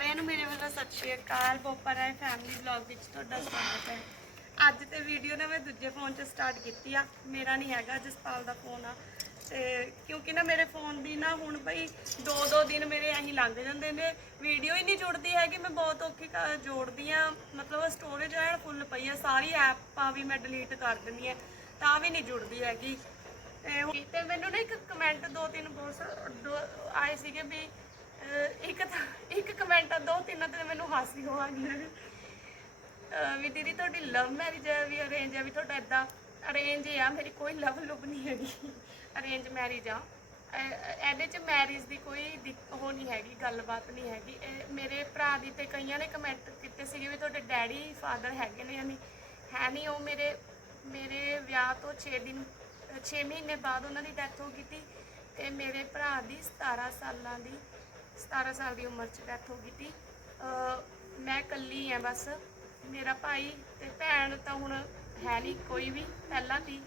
ਸਾਰਿਆਂ ਨੂੰ ਮੇਰੇ ਵੱਲੋਂ ਸਤਿ ਸ਼੍ਰੀ ਅਕਾਲ। ਬੋਪਰ ਰਾਏ ਫੈਮਿਲੀ ਵਲੌਗ ਵਿੱਚ ਤੁਹਾਡਾ ਸਵਾਗਤ ਹੈ। ਅੱਜ ਤੇ ਵੀਡੀਓ ਨਾ ਮੈਂ ਦੂਜੇ ਫੋਨ 'ਚ ਸਟਾਰਟ ਕੀਤੀ ਆ। ਮੇਰਾ ਨਹੀਂ ਹੈਗਾ, ਜਸਪਾਲ ਦਾ ਫੋਨ ਆ। ਤੇ ਕਿਉਂਕਿ ਨਾ ਮੇਰੇ ਫੋਨ ਦੀ ਨਾ ਹੁਣ ਬਈ ਦੋ ਦੋ ਦਿਨ ਮੇਰੇ ਐਂ ਲੰਘ ਜਾਂਦੇ ਨੇ। ਵੀਡੀਓ ਹੀ ਨਹੀਂ ਜੁੜਦੀ ਹੈਗੀ ਮੈਂ ਬਹੁਤ ਔਖੀ ਜੋੜਦੀ ਆ। ਮਤਲਬ ਸਟੋਰੇਜ ਐਨ ਫੁੱਲ ਪਈ ਆ। ਸਾਰੀ ਐਪਾਂ ਵੀ ਮੈਂ ਡਿਲੀਟ ਕਰ ਦਿੰਦੀ ਆ। ਤਾਂ ਵੀ ਨਹੀਂ ਜੁੜਦੀ ਹੈਗੀ। ਤੇ ਮੈਨੂੰ ਨਾ ਇੱਕ ਕਮੈਂਟ ਦੋ ਤਿੰਨ ਬਹੁਤ ਆਏ ਸੀਗੇ ਵੀ ਇੱਕ ਤਾਂ ਇੱਕ ਕਮੈਂਟ ਦੋ ਤਿੰਨਾਂ ਤੇ ਮੈਨੂੰ ਹਾਸੀ ਹੋ ਆ ਗਈ ਅਹ ਵੀ ਦੀਦੀ ਤੁਹਾਡੀ ਲਵ ਮੈਰਿਜ ਹੈ, ਵੀ ਅਰੇਂਜ ਹੈ, ਵੀ ਤੁਹਾਡਾ ਇਦਾਂ ਅਰੇਂਜ ਆ। ਮੇਰੀ ਕੋਈ ਲਵ ਲੁੱਭ ਨਹੀਂ ਹੈਗੀ। ਅਰੇਂਜ ਮੈਰਿਜ ਆ। ਅਹ ਇਹਦੇ ਚ ਮੈਰਿਜ ਦੀ ਕੋਈ ਦਿੱਕ- ਉਹ ਨਹੀਂ ਹੈਗੀ, ਗੱਲਬਾਤ ਨਹੀਂ ਹੈਗੀ। ਇਹ ਮੇਰੇ ਭਰਾ ਦੀ ਤੇ ਕਈਆਂ ਨੇ ਕਮੈਂਟ ਕੀਤੇ ਸੀਗੇ ਵੀ ਤੁਹਾਡੇ ਡੈਡੀ ਫਾਦਰ ਹੈਗੇ ਨੇ ਯਾਨੀ ਹੈ ਨਹੀਂ, ਉਹ ਮੇਰੇ ਮੇਰੇ ਵਿਆਹ ਤੋਂ 6 ਦਿਨ 6 ਮਹੀਨੇ ਬਾਅਦ ਉਹਨਾਂ ਦੀ ਡੈਥ ਹੋ ਗਈ ਤੀ ਤੇ ਮੇਰੇ ਭਰਾ ਦੀ 17 ਸਾਲਾਂ ਦੀ 17 ਸਾਲ ਦੀ ਉਮਰ 'ਚ ਡੈਥ ਹੋ ਗਈ ਸੀ। ਮੈਂ ਇਕੱਲੀ ਆ ਬਸ। ਮੇਰਾ ਭਾਈ ਤੇ ਭੈਣ ਤਾਂ ਹੁਣ ਹੈ ਨਹੀਂ ਕੋਈ ਵੀ, ਪਹਿਲਾਂ ਦੀ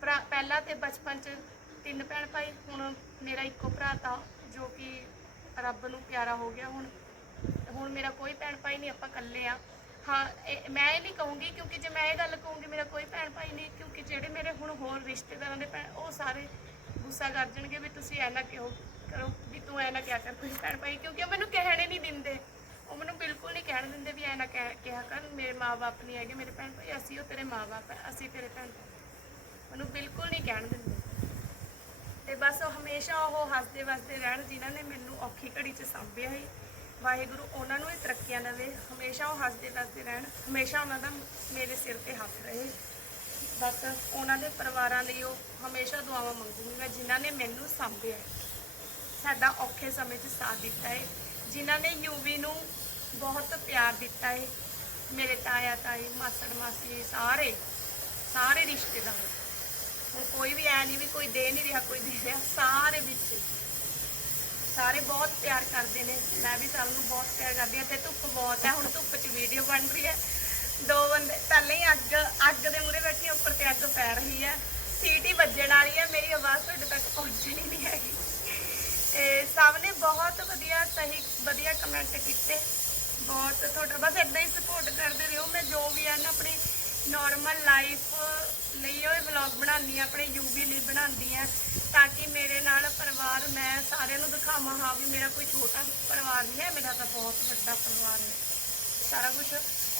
ਭਰਾ, ਪਹਿਲਾਂ ਤੇ ਬਚਪਨ 'ਚ ਤਿੰਨ ਭੈਣ ਭਾਈ, ਹੁਣ ਮੇਰਾ ਇੱਕੋ ਭਰਾ ਤਾਂ, ਜੋ ਕਿ ਰੱਬ ਨੂੰ ਪਿਆਰਾ ਹੋ ਗਿਆ ਹੁਣ। ਹੁਣ ਮੇਰਾ ਕੋਈ ਭੈਣ ਭਾਈ ਨਹੀਂ ਆਪਾਂ ਇਕੱਲੇ ਆ। ਹਾਂ, ਇਹ- ਮੈਂ ਇਹ ਨਹੀਂ ਕਹੂੰਗੀ ਕਿਉਂਕਿ ਜੇ ਮੈਂ ਇਹ ਗੱਲ ਕਹੂੰਗੀ, ਮੇਰਾ ਕੋਈ ਭੈਣ ਭਾਈ ਨਹੀਂ ਕਿਉਂਕਿ ਜਿਹੜੇ ਮੇਰੇ ਹੁਣ ਹੋਰ ਰਿਸ਼ਤੇਦਾਰਾਂ ਦੇ ਭੈਣ ਉਹ ਸਾਰੇ ਗੁੱਸਾ ਕਰ ਜਾਣਗੇ ਵੀ ਤੁਸੀਂ ਐਨਾ ਕਿਉਂ ਕਰੋ ਵੀ ਤੂੰ ਐਂ ਨਾ ਕਿਹਾ ਕਰ, ਕੋਈ ਭੈਣ ਭਾਈ, ਕਿਉਂਕਿ ਉਹ ਮੈਨੂੰ ਕਹਿਣੇ ਨਹੀਂ ਦਿੰਦੇ। ਉਹ ਮੈਨੂੰ ਬਿਲਕੁਲ ਨਹੀਂ ਕਹਿਣ ਦਿੰਦੇ ਵੀ ਐਨਾ ਕਹਿ, ਕਿਹਾ ਕਰ, ਮੇਰੇ ਮਾਪੇ ਨਹੀਂ ਹੈਗੇ, ਮੇਰੇ ਭੈਣ ਭਾਈ, ਅਸੀਂ ਉਹ ਤੇਰੇ ਮਾਪੇ ਹੈ ਅਸੀਂ ਤੇਰੇ ਭੈਣ ਭਾਈ। ਮੈਨੂੰ ਬਿਲਕੁਲ ਨਹੀਂ ਕਹਿਣ ਦਿੰਦੇ। ਤੇ ਬਸ ਉਹ ਹਮੇਸ਼ਾ ਉਹ ਹੱਸਦੇ ਵਸਦੇ ਰਹਿਣ ਜਿਨ੍ਹਾਂ ਨੇ ਮੈਨੂੰ ਔਖੀ ਘੜੀ 'ਚ ਸਾਂਭਿਆ ਸੀ। ਵਾਹਿਗੁਰੂ ਉਹਨਾਂ ਨੂੰ ਹੀ ਤਰੱਕੀਆਂ ਦੇਵੇ। ਹਮੇਸ਼ਾ ਉਹ ਹੱਸਦੇ ਵਸਦੇ ਰਹਿਣ, ਹਮੇਸ਼ਾ ਉਹਨਾਂ ਦਾ ਮੇਰੇ ਸਿਰ ਤੇ ਹੱਥ ਰਹੇ। ਬਸ ਉਹਨਾਂ ਦੇ ਪਰਿਵਾਰਾਂ ਲਈ ਉਹ ਹਮੇਸ਼ਾ ਦੁਆਵਾਂ ਮੰਗੂਗੀ ਮੈਂ ਜਿਨ੍ਹਾਂ ਨੇ ਮੈਨੂੰ ਸਾਂਭਿਆ। ਸਾਡਾ ਔਖੇ ਸਮੇਂ 'ਚ ਸਾਥ ਦਿੱਤਾ ਹੈ ਜਿਨ੍ਹਾਂ ਨੇ ਯੂਵੀ ਨੂੰ ਬਹੁਤ ਪਿਆਰ ਦਿੱਤਾ ਹੈ ਮੇਰੇ ਤਾਇਆ, ਤਾਈ, ਮਾਸੜ, ਮਾਸੀ ਸਾਰੇ ਸਾਰੇ ਰਿਸ਼ਤੇਦਾਰ। ਹੁਣ ਕੋਈ ਵੀ ਐ ਨਹੀਂ ਵੀ ਕੋਈ ਦੇ ਨਹੀਂ ਰਿਹਾ, ਕੋਈ ਦੇ ਰਿਹਾ, ਸਾਰੇ ਵਿੱਚ। ਸਾਰੇ ਬਹੁਤ ਪਿਆਰ ਕਰਦੇ ਨੇ। ਮੈਂ ਵੀ ਸਭ ਨੂੰ ਬਹੁਤ ਪਿਆਰ ਕਰਦੀ ਹਾਂ। ਤੇ ਧੁੱਪ ਬਹੁਤ ਹੈ। ਹੁਣ ਧੁੱਪ 'ਚ ਵੀਡੀਓ ਬਣ ਰਹੀ ਹੈ। ਦੋ ਬੰਦੇ, ਪਹਿਲਾਂ ਹੀ ਅੱਗ ਅੱਗ ਦੇ ਮੂਹਰੇ ਬੈਠੀ, ਉੱਪਰ ਤੇ ਅੱਗ ਪੈ ਰਹੀ ਹੈ। ਸੀਟੀ ਵੱਜਣ ਵਾਲੀ ਹੈ। ਮੇਰੀ ਆਵਾਜ਼ ਤੁਹਾਡੇ ਤੱਕ ਪਹੁੰਚਣੀ ਨਹੀਂ ਹੈਗੀ। ਤੇ ਸਭ ਨੇ ਬਹੁਤ ਵਧੀਆ ਸਹੀ, ਵਧੀਆ ਕਮੈਂਟ ਕੀਤੇ। ਬਹੁਤ ਤੁਹਾਡਾ ਬਸ ਇਦਾਂ ਹੀ ਸਪੋਰਟ ਕਰਦੇ ਰਹੋ। ਮੈਂ ਜੋ ਵੀ ਹੈ ਨਾ ਆਪਣੀ ਨਾਰਮਲ ਲਾਈਫ ਲਈ ਉਹ ਵਲੌਗ ਬਣਾਉਂਦੀ ਹਾਂ, ਆਪਣੇ ਯੂਵੀ ਲਈ ਬਣਾਉਂਦੀ ਹਾਂ, ਤਾਂ ਕਿ ਮੇਰੇ ਨਾਲ ਪਰਿਵਾਰ, ਮੈਂ ਸਾਰਿਆਂ ਨੂੰ ਦਿਖਾਵਾਂ, ਹਾਂ ਵੀ ਮੇਰਾ ਕੋਈ ਛੋਟਾ ਪਰਿਵਾਰ ਨਹੀਂ ਹੈ, ਮੇਰਾ ਤਾਂ ਬਹੁਤ ਵੱਡਾ ਪਰਿਵਾਰ ਹੈ। ਸਾਰਾ ਕੁਝ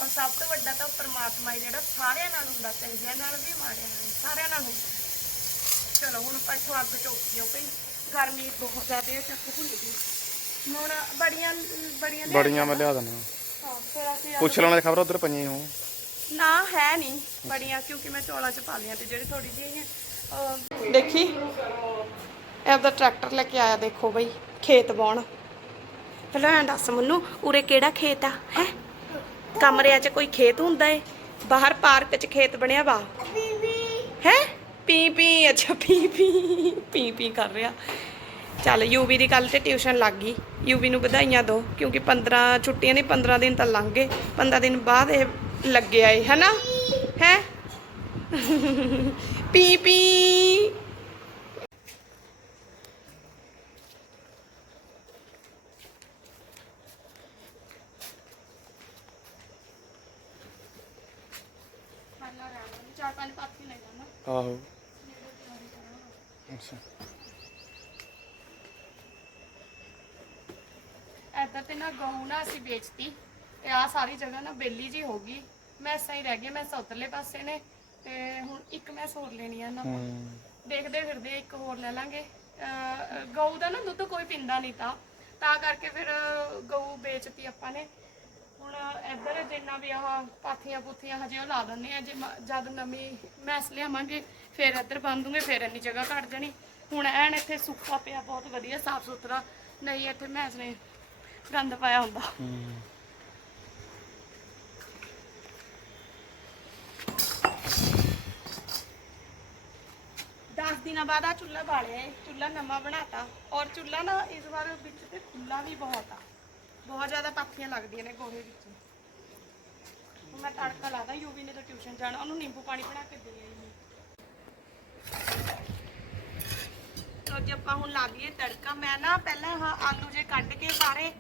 ਔਰ ਸਭ ਤੋਂ ਵੱਡਾ ਤਾਂ ਪਰਮਾਤਮਾ ਹੀ, ਜਿਹੜਾ ਸਾਰਿਆਂ ਨਾਲ ਹੁੰਦਾ, ਚੰਗਿਆਂ ਨਾਲ ਵੀ, ਮਾੜਿਆਂ ਨਾਲ ਸਾਰਿਆਂ ਨਾਲ ਹੁੰਦਾ। ਚਲੋ, ਹੁਣ ਆਪਾਂ ਅੱਗ ਅੱਗ ਚੋਕੀਓ ਪਈ ਗਰਮੀ ਬਹੁਤ ਜ਼ਿਆਦਾ ਹੈ ਚੱਕ ਭੁੱਲ ਗਈ। ਹੁਣ ਬੜੀਆਂ ਬੜੀਆਂ ਲਿਆ ਬੜੀਆਂ ਮੈਂ ਲਿਆ ਦਿੰਦਾ ਹਾਂ, ਫਿਰ ਅਸੀਂ ਪੁੱਛ ਲੈਣਾ ਦੀ ਖਬਰ ਉਧਰ ਪਈਆਂ ਹੋ ਨਾ ਹੈ ਨਹੀਂ। ਬੜੀਆਂ ਕਿਉਂਕਿ ਮੈਂ ਚੌਲਾਂ ਚ ਪਾ ਲਈਆਂ ਤੇ ਜਿਹੜੇ ਥੋੜੀ ਜਿਹੀਆਂ ਦੇਖੀ? ਇਹ ਆਪਦਾ ਟਰੈਕਟਰ ਲੈ ਕੇ ਆਇਆ ਦੇਖੋ ਬਈ ਖੇਤ ਬਾਉਣ ਪਹਿਲਾਂ ਐਂ ਦੱਸ ਮੈਨੂੰ ਉਰੇ ਕਿਹੜਾ ਖੇਤ ਆ? ਹੈ? ਕਮਰਿਆਂ 'ਚ ਕੋਈ ਖੇਤ ਹੁੰਦਾ ਏ? ਬਾਹਰ ਪਾਰਕ 'ਚ ਖੇਤ ਬਣਿਆ ਵਾ। ਹੈ? ਪੀ ਪੀ ਅੱਛਾ ਪੀ ਪੀ ਪੀ ਪੀ ਕਰ ਰਿਹਾ। ਚੱਲ ਯੂਵੀ ਦੀ ਕੱਲ ਤੇ ਟਿਊਸ਼ਨ ਲੱਗ ਗਈ। ਯੂਵੀ ਨੂੰ ਵਧਾਈਆਂ ਦਿਓ ਕਿਉਂਕਿ 15 ਛੁੱਟੀਆਂ ਨਹੀਂ 15 ਦਿਨ ਤਾਂ ਲੰਘ ਗਏ। 15 ਦਿਨ ਬਾਅਦ ਇਹ ਲੱਗਿਆ ਏ ਹਨਾ? ਹੈ? ਪੀ ਪੀ। ਆਹੋ। ਇੱਧਰ ਤੇ ਨਾ ਗਊ ਨਾ ਅਸੀਂ ਵੇਚਤੀ ਤੇ ਆ ਸਾਰੀ ਜਗ੍ਹਾ ਨਾ ਬੇਲੀ ਜੀ ਹੋ ਗਈ। ਮੈਸਾਂ ਹੀ ਰਹਿ ਗਈਆਂ ਮੈਸਾਂ ਉਧਰਲੇ ਪਾਸੇ ਨੇ ਤੇ ਹੁਣ ਇੱਕ ਮੈਸ ਹੋਰ ਲੈਣੀ ਆ ਨਾ ਦੇਖਦੇ ਫਿਰਦੇ ਇੱਕ ਹੋਰ ਲੈ ਲਾਂਗੇ। ਅਹ ਗਊ ਦਾ ਨਾ ਦੁੱਧ ਕੋਈ ਪਿੰਦਾ ਨਹੀਂ ਤਾਂ। ਤਾਂ ਕਰਕੇ ਫਿਰ ਅਹ, ਗਊ ਵੇਚਤੀ ਆਪਾਂ ਨੇ। ਹੁਣ ਇੱਧਰ ਜਿੰਨਾ ਵੀ ਆਹ ਪਾਥੀਆਂ ਪੁੱਥੀਆਂ ਹਜੇ ਉਹ ਲਾ ਦਿੰਦੇ ਆ ਜੇ ਮ- ਜਦ ਨਵੀਂ ਮੈਸ ਲਿਆਵਾਂਗੇ ਫਿਰ ਇੱਧਰ ਬੰਨ ਦੂੰਗੇ ਫਿਰ ਇੰਨੀ ਜਗ੍ਹਾ ਘੱਟ ਜਾਣੀ। ਹੁਣ ਐਨ ਇੱਥੇ ਸੁੱਕਾ ਪਿਆ, ਬਹੁਤ ਵਧੀਆ, ਸਾਫ਼ ਸੁਥਰਾ। ਨਹੀਂ, ਇੱਥੇ ਮੈਸ ਨੇ ਗੰਦ ਪਾਇਆ ਹੁੰਦਾ। ਦਸ ਦਿਨਾਂ ਬਾਅਦ ਆ ਚੁੱਲ੍ਹਾ ਬਾਲਿਆ ਏ, ਚੁੱਲ੍ਹਾ ਨਵਾਂ ਬਣਾਤਾ। ਔਰ ਚੁੱਲ੍ਹਾ ਨਾ ਇਸ ਵਾਰ ਵਿੱਚ ਤੇ ਖੁੱਲਾ ਵੀ ਬਹੁਤ ਆ। ਬਹੁਤ ਜ਼ਿਆਦਾ ਪਾਥੀਆਂ ਲੱਗਦੀਆਂ ਨੇ ਗੋਹੇ ਵਿੱਚ। ਮੈਂ ਤੜਕਾ ਲਾਦਾ ਯੂਵੀ ਨੇ ਤਾਂ ਟਿਊਸ਼ਨ ਜਾਣਾ, ਉਹਨੂੰ ਨਿੰਬੂ ਪਾਣੀ ਬਣਾ ਕੇ ਦੇ ਆਈ ਮੈਂ ਤੋ ਆਪਾਂ ਹੁਣ ਲਾ ਲਈਏ ਤੜਕਾ। ਮੈਂ ਨਾ ਪਹਿਲਾਂ ਆਹ ਆਲੂ ਜੇ ਕੱਢ ਕੇ ਸਾਰੇ,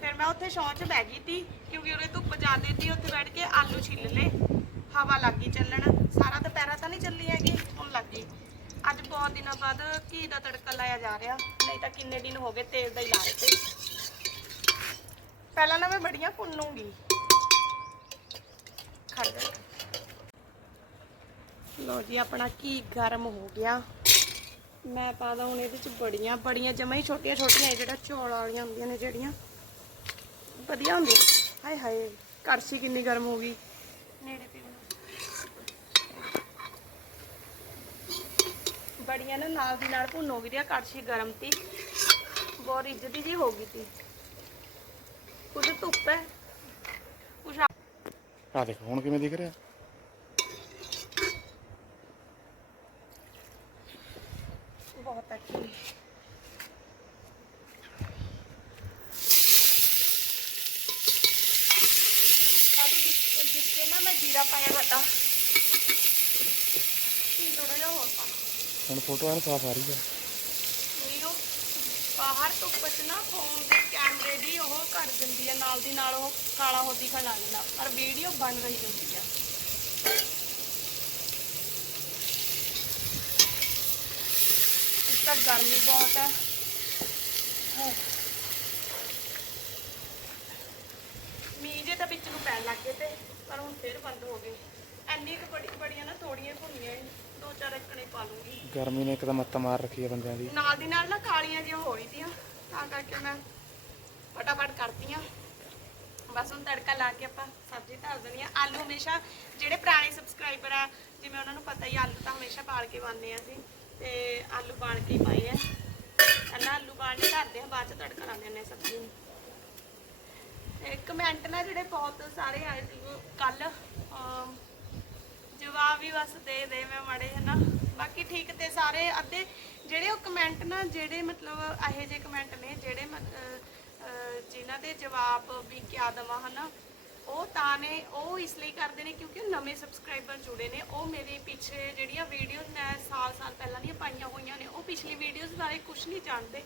ਫਿਰ ਮੈਂ ਉੱਥੇ ਸ਼ੌਂਚ ਬਹਿ ਗਈ ਤੀ, ਕਿਉਂਕਿ ਉਹਨੇ ਧੁੱਪ ਜ਼ਿਆਦੇ ਤੀ, ਉੱਥੇ ਬੈਠ ਕੇ ਆਲੂ ਛਿੱਲ ਲਏ। ਹਵਾ ਲੱਗ ਗਈ ਚੱਲਣ। ਸਾਰਾ ਦੁਪਹਿਰਾ ਤਾਂ ਨਹੀਂ ਚੱਲੀ ਹੈਗੀ, ਹੁਣ ਲੱਗ ਗਈ। ਅੱਜ ਬਹੁਤ ਦਿਨਾਂ ਬਾਅਦ ਘੀ ਦਾ ਤੜਕਾ ਲਾਇਆ ਜਾ ਰਿਹਾ, ਨਹੀਂ ਤਾਂ ਕਿੰਨੇ ਦਿਨ ਹੋ ਗਏ ਤੇਲ ਦਾ ਹੀ ਲਾ ਰਹੇ ਤੇ। ਪਹਿਲਾਂ ਨਾ ਮੈਂ ਬੜੀਆਂ ਭੁੰਨੂੰਗੀ। ਖੜ ਜਾ। ਲੋ ਜੀ ਆਪਣਾ ਘੀ ਗਰਮ ਹੋ ਗਿਆ। ਮੈਂ ਪਾਦਾ ਹੁਣ ਇਹਦੇ ਚ ਬੜੀਆਂ ਬੜੀਆਂ ਜਮਾਂ ਹੀ ਛੋਟੀਆਂ ਛੋਟੀਆਂ ਇਹ ਜਿਹੜਾ ਚੌਲ ਵਾਲੀਆਂ ਹੁੰਦੀਆਂ ਨੇ ਜਿਹੜੀਆਂ ਵਧੀਆ ਹੁੰਦੀਆਂ। ਹਾਏ ਹਾਏ ਕੜਛੀ ਕਿੰਨੀ ਗਰਮ ਹੋ ਗਈ। ਨੇੜੇ ਤੇ ਬੜੀਆਂ ਨਾ ਨਾਲ ਦੀ ਨਾਲ ਭੁੰਨੋ ਵੀ ਰਿਆ ਕੜਛੀ ਗਰਮ ਤੀ। ਬਹੁਤ ਇੱਜ਼ਤੀ ਜੀ ਹੋ ਗਈ ਤੀ। ਕੁਝ ਧੁੱਪ ਹੈ। ਕੁਝ ਆ ਦੇਖੋ ਹੁਣ ਕਿਵੇਂ ਦਿਖ ਰਿਹਾ? ਬਹੁਤ ਅੱਛੀ ਵਿੱਚ ਨਾ ਮੈਂ ਜੀਰਾ ਪਾਇਆ ਬਤਾ ਥੋੜਾ ਜਿਹਾ ਹੋਰ ਪਾ ਹੁਣ ਫੋਟੋ ਐਨ ਸਾਫ਼ ਆ ਰਹੀ ਹੈ ਵੀਰੋ, ਬਾਹਰ ਧੁੱਪ 'ਚ ਨਾ ਫੋਨ ਦੇ ਕੈਮਰੇ ਦੀ ਉਹ ਕਰ ਦਿੰਦੀ ਹੈ ਨਾਲ ਦੀ ਨਾਲ ਉਹ ਕਾਲਾ ਹੋ ਦਿਖਣ ਲੱਗ ਜਾਂਦਾ ਪਰ ਵੀਡੀਓ ਬਣ ਰਹੀ ਹੁੰਦੀ ਆ। ਤਾਂ ਗਰਮੀ ਬਹੁਤ ਹੈ। ਮੀਂਹ ਜੇ ਤਾਂ ਵਿੱਚ ਨੂੰ ਪੈਣ ਲੱਗ ਗਏ ਤੇ ਪਰ ਹੁਣ ਫੇਰ ਬੰਦ ਹੋ ਗਏ। ਐਨੀ ਕੁ ਬੜੀ ਬੜੀਆਂ ਨਾ ਥੋੜੀਆਂ ਭੁੰਨੀਆਂ। ਦੋ ਚਾਰ ਇੱਕਣੇ ਪਾ ਲੂੰਗੀ। ਗਰਮੀ ਨੇ ਇੱਕਦਮ ਮੱਤ ਮਾਰ ਰੱਖੀ ਹੈ ਬੰਦਿਆਂ ਦੀ। ਨਾਲ ਦੀ ਨਾਲ ਨਾ ਕਾਲੀਆਂ ਜਿਹੀਆਂ ਹੋ ਰਹੀ ਤੀਆਂ ਤਾਂ ਕਰਕੇ ਮੈਂ ਫਟਾਫਟ ਕਰਤੀਆਂ। ਬਸ ਹੁਣ ਤੜਕਾ ਲਾ ਕੇ ਆਪਾਂ ਸਬਜ਼ੀ ਧਰ ਦੇਣੀ ਆ ਆਲੂ ਹਮੇਸ਼ਾ ਜਿਹੜੇ ਪੁਰਾਣੇ ਸਬਸਕ੍ਰਾਈਬਰ ਆ ਜਿਵੇਂ ਉਹਨਾਂ ਨੂੰ ਪਤਾ ਹੀ ਆਲੂ ਤਾਂ ਹਮੇਸ਼ਾ ਬਾਲ ਕੇ ਪਾਉਂਦੇ ਆ ਅਸੀਂ। ਤੇ ਆਲੂ ਬਾਲ ਕੇ ਪਾਏ ਆ। ਪਹਿਲਾਂ ਆਲੂ ਬਾਲ ਕੇ ਧਰਦੇ ਆ ਬਾਅਦ ਚ ਤੜਕਾ ਲਾਉਂਦੇ ਨੇ ਸਬਜ਼ੀ ਨੂੰ। ਤੇ ਕਮੈਂਟ ਨਾ ਜਿਹੜੇ ਬਹੁਤ ਸਾਰੇ ਆਏ ਸੀ ਕੱਲ ਜਵਾਬ ਵੀ ਬਸ ਦੇ ਦੇ ਮੈਂ ਮੜੇ ਹਨਾ ਬਾਕੀ ਠੀਕ ਤੇ ਸਾਰੇ ਅੱਧੇ ਜਿਹੜੇ ਉਹ ਕਮੈਂਟ ਨਾ ਜਿਹੜੇ ਮਤਲਬ ਇਹੋ ਜਿਹੇ ਕਮੈਂਟ ਨੇ ਜਿਹੜੇ ਮਤ- ਅਹ, ਜਿਨ੍ਹਾਂ ਦੇ ਜਵਾਬ ਵੀ ਕਿਆ ਦਵਾਂ ਹਨਾ। ਉਹ ਤਾਂ ਨੇ, ਉਹ ਇਸ ਲਈ ਕਰਦੇ ਨੇ ਕਿਉਂਕਿ ਉਹ ਨਵੇਂ ਸਬਸਕ੍ਰਾਈਬਰ ਜੁੜੇ ਨੇ। ਉਹ ਮੇਰੇ ਪਿੱਛੇ ਜਿਹੜੀਆਂ ਵੀਡੀਓਜ਼ ਮੈਂ ਸਾਲ-ਸਾਲ ਪਹਿਲਾਂ ਦੀਆਂ ਪਾਈਆਂ ਹੋਈਆਂ ਨੇ, ਉਹ ਪਿਛਲੀ ਵੀਡੀਓਜ਼ ਬਾਰੇ ਕੁਝ ਨਹੀਂ ਜਾਣਦੇ।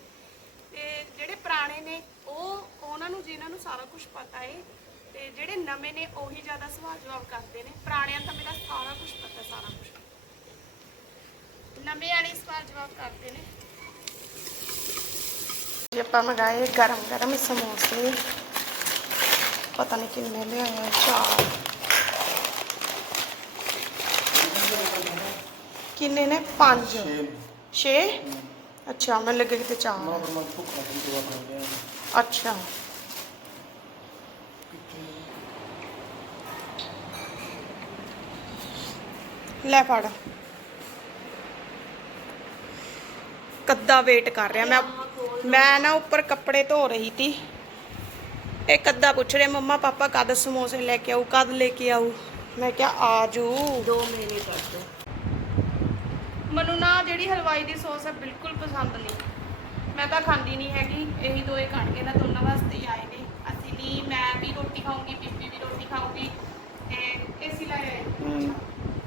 ਤੇ ਜਿਹੜੇ ਪੁਰਾਣੇ ਨੇ, ਉਹ ਉਹਨਾਂ ਨੂੰ, ਜਿਨ੍ਹਾਂ ਨੂੰ ਸਾਰਾ ਕੁਝ ਪਤਾ ਏ, ਤੇ ਜਿਹੜੇ ਨਵੇਂ ਨੇ, ਉਹੀ ਜ਼ਿਆਦਾ ਸਵਾਲ ਜਵਾਬ ਕਰਦੇ ਨੇ। ਪੁਰਾਣਿਆਂ ਤਾਂ ਮੇਰਾ ਸਾਰਾ ਕੁਝ ਪਤਾ, ਸਾਰਾ ਕੁਝ ਨਵੇਂ ਵਾਲੇ ਸਵਾਲ ਜਵਾਬ ਕਰਦੇ ਨੇ। ਜੀ ਆਪਾਂ ਮੰਗਾਏ ਗਰਮ ਗਰਮ ਸਮੋਸੇ ਪਤਾ ਨਹੀਂ ਕਿੰਨੇ ਲਿਆਏ ਆ, ਚਾਰ ਕਿੰਨੇ ਨੇ ਪੰਜ 6 ਅੱਛਾ ਮੈਨੂੰ ਲੱਗੇ ਕਿਤੇ ਚਾਰ ਅੱਛਾ ਲੈ ਫੜ ਕੱਦਾ ਵੇਟ ਕਰ ਰਿਹਾ ਮੈਂ ਮੈਂ ਨਾ ਉੱਪਰ ਕੱਪੜੇ ਧੋ ਰਹੀ ਤੀ ਇਹ ਕੱਦਾ ਪੁੱਛ ਰਿਹਾ ਮੰਮਾ ਪਾਪਾ ਕਦ ਸਮੋਸੇ ਲੈ ਕੇ ਆਊ ਕਦ ਲੈ ਕੇ ਆਊ? ਮੈਂ ਕਿਹਾ ਆਜੂ। ਦੋ ਮਹੀਨੇ ਕਰ ਦੋ। ਮੈਨੂੰ ਨਾ ਜਿਹੜੀ ਹਲਵਾਈ ਦੀ ਸੌਸ ਹੈ ਬਿਲਕੁਲ ਪਸੰਦ ਨਹੀਂ। ਮੈਂ ਤਾਂ ਖਾਂਦੀ ਨਹੀਂ ਹੈਗੀ ਇਹੀ ਦੋਏ ਖਾਣਗੇ ਨਾ ਦੋਨਾਂ ਵਾਸਤੇ ਆਏ ਨੇ। ਅਸੀਂ ਨਹੀਂ ਮੈਂ ਵੀ ਰੋਟੀ ਖਾਊਂਗੀ ਬੀਬੀ ਵੀ ਰੋਟੀ ਖਾਊਗੀ ਤੇ ਏਸੀ ਲਾਇਆ ਹੈ।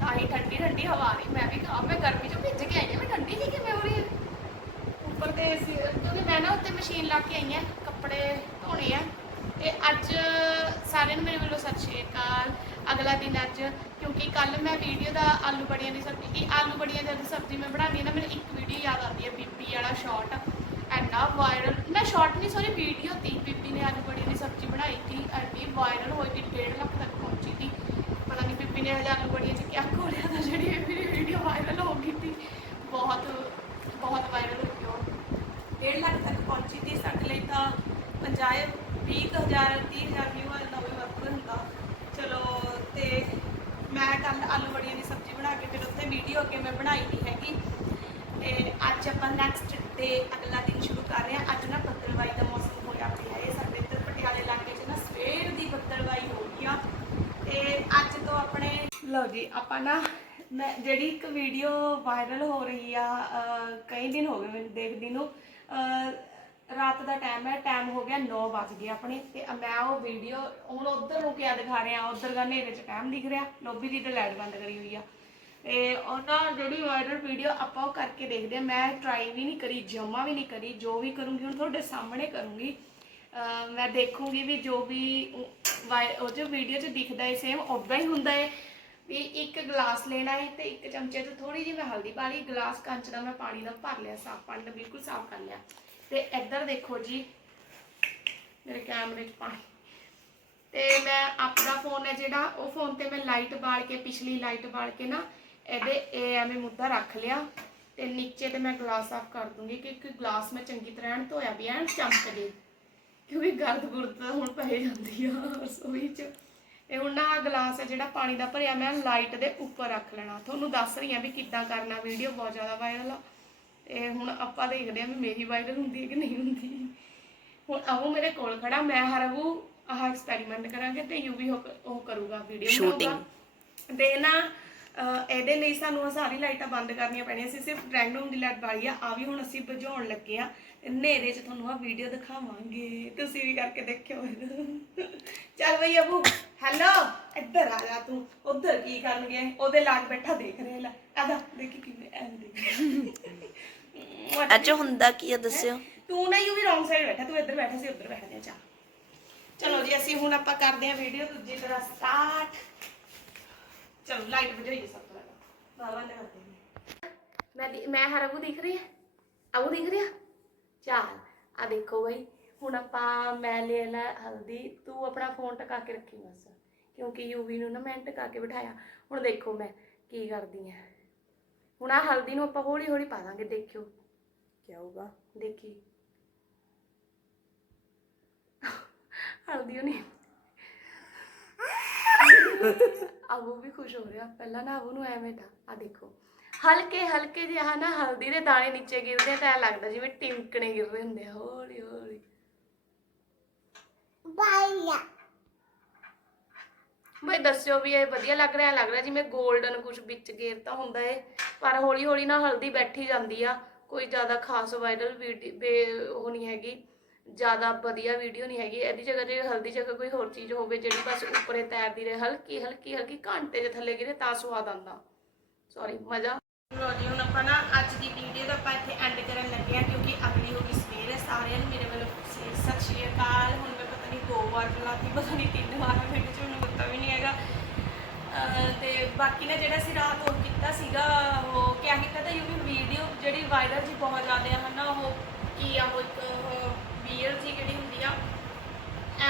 ਤਾਂ ਹੀ ਠੰਡੀ ਠੰਡੀ ਹਵਾ ਆ ਰਹੀ ਮੈਂ ਵੀ ਖਾ ਮੈਂ ਗਰਮੀ ਚੋਂ ਭਿੱਜ ਕੇ ਆਈ ਹਾਂ ਮੈਂ ਠੰਡੀ ਜੀ ਕਿਵੇਂ ਹੋ ਰਹੀ ਹੈ? ਉੱਪਰ ਤੇ ਏਸੀ ਕਿਉਂਕਿ ਮੈਂ ਨਾ ਉੱਤੇ ਮਸ਼ੀਨ ਲਾ ਕੇ ਆਈ ਹਾਂ ਕੱਪੜੇ ਧੋਣੇ ਆ। ਤੇ ਅੱਜ ਸਾਰਿਆਂ ਨੂੰ ਮੇਰੇ ਵੱਲੋਂ ਸਤਿ ਸ਼੍ਰੀ ਅਕਾਲ। ਅਗਲਾ ਦਿਨ ਅੱਜ, ਕਿਉਂਕਿ ਕੱਲ ਮੈਂ ਵੀਡੀਓ ਦਾ ਆਲੂ ਬੜੀਆਂ ਦੀ ਸਬਜ਼ੀ ਇਹ ਆਲੂ ਬੜੀਆਂ ਦੀ ਸਬਜ਼ੀ ਮੈਂ ਬਣਾਉਣੀ ਹੈ ਨਾ, ਮੈਨੂੰ ਇੱਕ ਵੀਡੀਓ ਯਾਦ ਆਉਂਦੀ ਹੈ ਬੀਬੀ ਵਾਲਾ ਸ਼ਾਰਟ ਐਨਾ ਵਾਇਰਲ ਨਾ ਸ਼ਾਰਟ ਨਹੀਂ ਸੌਰੀ ਵੀਡੀਓ ਤੀ। ਬੀਬੀ ਨੇ ਆਲੂ ਬੜੀਆਂ ਦੀ ਸਬਜ਼ੀ ਬਣਾਈ ਸੀ ਐਡੀ ਵਾਇਰਲ ਹੋਈ ਸੀ 1.5 ਲੱਖ ਤੱਕ ਪਹੁੰਚੀ ਸੀ ਪਤਾ ਨਹੀਂ ਬੀਬੀ ਨੇ ਹਜੇ ਆਲੂ ਬੜੀਆਂ 'ਚ ਕਿਆ ਖੋਲਿਆ ਤਾਂ ਜਿਹੜੀ ਮੇਰੀ ਵੀਡੀਓ ਵਾਇਰਲ ਹੋ ਗਈ ਸੀ ਬਹੁਤ ਬਹੁਤ ਵਾਇਰਲ ਹੋ ਗਈ ਉਹ। 1.5 ਲੱਖ ਤੱਕ ਪਹੁੰਚੀ ਸੀ ਸਾਡੇ ਲਈ ਤਾਂ 50 20000 30000 ਵਿਊ ਆਇਆ ਤਾਂ ਵੀ ਵਾਧੂ ਹੁੰਦਾ। ਚਲੋ ਤੇ ਮੈਂ ਕੱਲ ਆਲੂ ਬੜੀਆਂ ਦੀ ਸਬਜ਼ੀ ਬਣਾ ਕੇ ਫਿਰ ਉੱਥੇ ਵੀਡੀਓ ਅੱਗੇ ਮੈਂ ਬਣਾਈ ਨਹੀਂ ਹੈਗੀ। ਤੇ ਅੱਜ ਆਪਾਂ ਨੈਕਸਟ ਡੇ ਅਗਲਾ ਦਿਨ ਸ਼ੁਰੂ ਕਰ ਰਹੇ ਹਾਂ। ਅੱਜ ਨਾ ਬੱਦਲਵਾਈ ਦਾ ਮੌਸਮ ਹੋਇਆ ਪਿਆ ਹੈ। ਸਾਡੇ ਇੱਧਰ ਪਟਿਆਲੇ ਇਲਾਕੇ 'ਚ ਨਾ ਸਵੇਰ ਦੀ ਬੱਦਲਵਾਈ ਹੋ ਗਈ ਆ। ਤੇ ਅੱਜ ਤੋਂ ਆਪਣੇ ਲਓ ਜੀ ਆਪਾਂ ਨਾ ਮੈਂ ਜਿਹੜੀ ਇੱਕ ਵੀਡੀਓ ਵਾਇਰਲ ਹੋ ਰਹੀ ਆ ਕਈ ਦਿਨ ਹੋ ਗਏ ਮੈਨੂੰ ਦੇਖਦੀ ਨੂੰ ਅਹ, ਰਾਤ ਦਾ ਟਾਈਮ ਹੈ ਟਾਈਮ ਹੋ ਗਿਆ 9 ਵਜ ਗਏ ਆਪਣੇ, ਤੇ ਮੈਂ ਉਹ ਵੀਡੀਓ ਹੁਣ ਉਧਰ ਨੂੰ ਕਿਆ ਦਿਖਾ ਰਿਹਾ, ਉਧਰ ਦਾ ਹਨੇਰੇ 'ਚ ਟਾਈਮ ਦਿਖ ਰਿਹਾ ਲੋਬੀ ਦੀ ਤਾਂ ਲਾਈਟ ਬੰਦ ਕਰੀ ਹੋਈ ਆ। ਤੇ ਉਹਨਾਂ ਜਿਹੜੀ ਵਾਇਰਲ ਵੀਡੀਓ ਆਪਾਂ ਉਹ ਕਰਕੇ ਦੇਖਦੇ ਆ ਮੈਂ ਟਰਾਈ ਵੀ ਨਹੀਂ ਕਰੀ, ਜਮਾ ਵੀ ਨਹੀਂ ਕਰੀ, ਜੋ ਵੀ ਕਰੂੰਗੀ ਹੁਣ ਤੁਹਾਡੇ ਸਾਹਮਣੇ ਕਰੂੰਗੀ। ਮੈਂ ਦੇਖੂੰਗੀ ਵੀ ਜੋ ਵੀ ਉਹ ਵਾਈ- ਉਹ ਜੋ ਵੀਡੀਓ 'ਚ ਦਿਖਦਾ ਹੈ ਸੇਮ ਉਦਾਂ ਹੀ ਹੁੰਦਾ ਹੈ ਵੀ ਇੱਕ ਗਲਾਸ ਲੈਣਾ ਹੈ ਤੇ ਇੱਕ ਚਮਚੇ 'ਚ ਥੋੜੀ ਜਿਹੀ ਮੈਂ ਹਲਦੀ ਪਾ ਲਈ, ਗਲਾਸ ਕੰਚ ਦਾ ਮੈਂ ਪਾਣੀ ਦਾ ਭਰ ਲਿਆ, ਸਾਫ਼ ਪਾਣੀ ਦਾ ਬਿਲਕੁਲ ਸਾਫ਼ ਕਰ ਲਿਆ। ਤੇ ਇੱਧਰ ਦੇਖੋ ਜੀ, ਮੇਰੇ ਕੈਮਰੇ 'ਚ ਪਾਣੀ। ਤੇ ਮੈਂ ਆਪਣਾ ਫੋਨ ਹੈ ਜਿਹੜਾ, ਉਹ ਫੋਨ ਤੇ ਮੈਂ ਲਾਈਟ ਬਾਲ ਕੇ, ਪਿਛਲੀ ਲਾਈਟ ਬਾਲ ਕੇ ਨਾ, ਇਹਦੇ ਇਹ ਐਵੇਂ ਮੁੱਦਾ ਰੱਖ ਲਿਆ। ਤੇ ਨੀਚੇ ਤੇ ਮੈਂ ਗਲਾਸ ਸਾਫ਼ ਕਰ ਦੂੰਗੀ, ਕਿਉਂਕਿ ਗਲਾਸ ਮੈਂ ਚੰਗੀ ਤਰ੍ਹਾਂ ਐਨ ਧੋਇਆ ਵੀ, ਐਨ ਚਮਕ ਜੇ। ਕਿਉਂਕਿ ਗਰਦ ਗੁਰਦ ਤਾਂ ਹੁਣ ਪੈ ਜਾਂਦੀ ਆ, ਰਸੋਈ 'ਚ। ਇਹ ਹੁਣ ਨਾ ਆਹ ਗਲਾਸ ਹੈ ਜਿਹੜਾ ਪਾਣੀ ਦਾ ਭਰਿਆ, ਮੈਂ ਲਾਈਟ ਦੇ ਉੱਪਰ ਰੱਖ ਲੈਣਾ। ਤੁਹਾਨੂੰ ਦੱਸ ਰਹੀ ਆ ਵੀ ਕਿੱਦਾਂ ਕਰਨਾ ਵੀਡੀਓ ਬਹੁਤ ਜ਼ਿਆਦਾ ਵਾਇਰਲ ਆ। ਤੇ ਹੁਣ ਆਪਾਂ ਦੇਖਦੇ ਆ ਵੀ ਮੇਰੀ ਵਾਇਰਲ ਹੁੰਦੀ ਹੈ ਕਿ ਨਹੀਂ ਹੁੰਦੀ। ਹੁਣ ਅਬੂ ਮੇਰੇ ਕੋਲ ਖੜਾ ਮੈਂ ਹਰਬੂ ਆਹ ਐਕਸਪੈਰੀਮੈਂਟ ਕਰਾਂਗੇ ਤੇ ਯੂ ਵੀ ਉਹ ਕਰੂਗਾ ਵੀਡੀਓ ਸ਼ੂਟਿੰਗ ਤੇ ਨਾ ਇਹਦੇ ਲਈ ਸਾਨੂੰ ਸਾਰੀ ਲਾਈਟਾਂ ਬੰਦ ਕਰਨੀਆਂ ਪੈਣੀਆਂ ਸੀ ਸਿਰਫ ਡਰਾਇੰਗ ਰੂਮ ਦੀ ਲਾਈਟ ਬਾਲੀ ਆ ਆ ਵੀ ਹੁਣ ਅਸੀਂ ਬੁਝਾਉਣ ਲੱਗੇ ਆ ਹਨੇਰੇ 'ਚ ਤੁਹਾਨੂੰ ਆ ਵੀਡੀਓ ਦਿਖਾਵਾਂਗੇ। ਤੁਸੀਂ ਵੀ ਕਰਕੇ ਦੇਖਿਓ ਚੱਲ ਬਈ ਅਬੂ ਹੈਲੋ ਇੱਧਰ ਆ ਜਾ ਤੂੰ। ਉਧਰ ਕੀ ਕਰਨ ਗਿਆ ਉਹਦੇ ਲਾਗ ਬੈਠਾ ਦੇਖ ਰਿਹਾ ਲੈ ਆ ਜਾ ਦੇਖੀ ਕਿਵੇਂ ਐਂ ਦੇਖ। ਅੱਜ ਹੁੰਦਾ ਕੀ ਆ ਦੱਸਿਓ। ਤੂੰ ਨਾ ਯੂ ਵੀ ਰੋਂਗ ਸਾਈਡ ਬੈਠਾ ਤੂੰ ਇੱਧਰ ਬੈਠਾ ਸੀ ਉੱਧਰ ਬੈਠਦੇ ਆ ਚਾ ਚਲੋ ਜੀ ਅਸੀਂ ਹੁਣ ਆਪਾਂ ਕਰਦੇ ਆ ਵੀਡੀਓ ਦੂਜੀ ਤਰ੍ਹਾਂ ਸਟਾਰਟ ਚਲੋ ਲਾਈਟ ਬੁਝਾਈਏ ਸਭ ਤੋਂ ਪਹਿਲਾਂ। ਬਾਬਾ ਨੇ ਕਰਦੇ ਮੈਂ ਦਿ- ਮੈਂ ਹਰਬੂ ਦਿਖ ਰਹੀ ਹੈ ਅਬੂ ਦਿਖ ਰਿਹਾ? ਚੱਲ ਆ ਦੇਖੋ ਬਈ ਹੁਣ ਆਪਾਂ ਮੈਂ ਲੈ ਲੈ ਹਲਦੀ ਤੂੰ ਆਪਣਾ ਫੋਨ ਟਕਾ ਕੇ ਰੱਖੀ ਬਸ। ਕਿਉਂਕਿ ਯੂਵੀ ਨੂੰ ਨਾ ਮੈਂ ਟਕਾ ਕੇ ਬਿਠਾਇਆ। ਹੁਣ ਦੇਖੋ ਮੈਂ ਕੀ ਕਰਦੀ ਆ। ਹੁਣ ਆ ਹਲਦੀ ਨੂੰ ਆਪਾਂ ਹੌਲੀ ਹੌਲੀ ਪਾ ਦਾਂਗੇ ਦੇਖਿਓ। ਹੋਊਗਾ? ਦੇਖੀ। ਹਲਦੀ ਨਹੀਂ ਅਬੂ ਵੀ ਖੁਸ਼ ਹੋ ਰਿਹਾ। ਪਹਿਲਾਂ ਨਾ ਅਬੂ ਨੂੰ ਐਵੇਂ ਤਾਂ। ਆ ਦੇਖੋ। ਹਲਕੇ ਹਲਕੇ ਜਿਹਾ ਨਾ ਹਲਦੀ ਦੇ ਦਾਣੇ ਨੀਚੇ ਗਿਰਦੇ ਤਾਂ ਐਂ ਲੱਗਦਾ ਜਿਵੇਂ ਟਿਮਕਣੇ ਗਿਰ ਰਹੇ ਹੁੰਦੇ ਆ। ਹੌਲੀ ਹੌਲੀ। ਮੈਂ ਦੱਸਿਓ ਵੀ ਇਹ ਵਧੀਆ ਲੱਗ ਰਿਹਾ। ਲੱਗ ਰਿਹਾ ਜਿਵੇਂ 골ਡਨ ਕੁਝ ਵਿੱਚ ਗੇਰਤਾ ਹੁੰਦਾ ਏ। ਪਰ ਹੌਲੀ ਹੌਲੀ ਨਾ ਹਲਦੀ ਬੈਠੀ ਜਾਂਦੀ ਆ। ਕੋਈ ਜ਼ਿਆਦਾ ਖਾਸ ਵਾਇਰਲ ਵੀਡੀਓ ਉਹ ਨਹੀਂ ਹੈਗੀ, ਜ਼ਿਆਦਾ ਵਧੀਆ ਵੀਡੀਓ ਨਹੀਂ ਹੈਗੀ, ਇਹਦੀ ਜਗ੍ਹਾ ਜੇ ਹਲਦੀ ਜਗ੍ਹਾ ਕੋਈ ਹੋਰ ਚੀਜ਼ ਹੋਵੇ ਜਿਹੜੀ ਬਸ ਉੱਪਰੇ ਤੈਰਦੀ ਰਹੇ, ਹਲਕੀ ਹਲਕੀ ਹਲਕੀ ਘੰਟੇ ਦੇ ਥੱਲੇ ਗਿਰੇ ਤਾਂ ਸਵਾਦ ਆਉਂਦਾ। ਸੌਰੀ ਮਜ਼ਾ? ਲੋ ਜੀ, ਹੁਣ ਆਪਾਂ ਨਾ ਅੱਜ ਦੀ ਵੀਡੀਓ ਦਾ ਆਪਾਂ ਇੱਥੇ ਐਂਡ ਕਰਨ ਲੱਗੇ ਆ ਕਿਉਂਕਿ ਅਗਲੀ ਹੋ ਗਈ ਹੈ ਸਾਰਿਆਂ ਨੂੰ ਮੇਰੇ ਵੱਲੋਂ ਸਤਿ ਸ਼੍ਰੀ ਅਕਾਲ। ਹੁਣ ਮੈਂ ਪਤਾ ਨਹੀਂ ਦੋ ਵਾਰ ਬੁਲਾਤੀ, ਪਤਾ ਨਹੀਂ ਤਿੰਨ ਵਾਰ ਮੇਰੇ ਚ ਮੈਨੂੰ ਪਤਾ ਵੀ ਨਹੀਂ ਹੈਗਾ ਅਹ ਤੇ ਬਾਕੀ ਨਾ ਜਿਹੜਾ ਸੀ ਰਾਤ ਉਹ ਕੀਤਾ ਸੀਗਾ, ਉਹ ਕਿਆ ਕੀਤਾ ਤਾਂ ਯੂਵੀ ਵੀਡੀਓ ਜਿਹੜੀ ਵਾਇਰਲ ਜੀ ਬਹੁਤ ਜ਼ਿਆਦਾ ਹੈ ਨਾ ਉਹ ਕੀ ਆ, ਉਹ ਇੱਕ ਵੀਅਰ ਜੀ ਜਿਹੜੀ ਹੁੰਦੀ ਆ।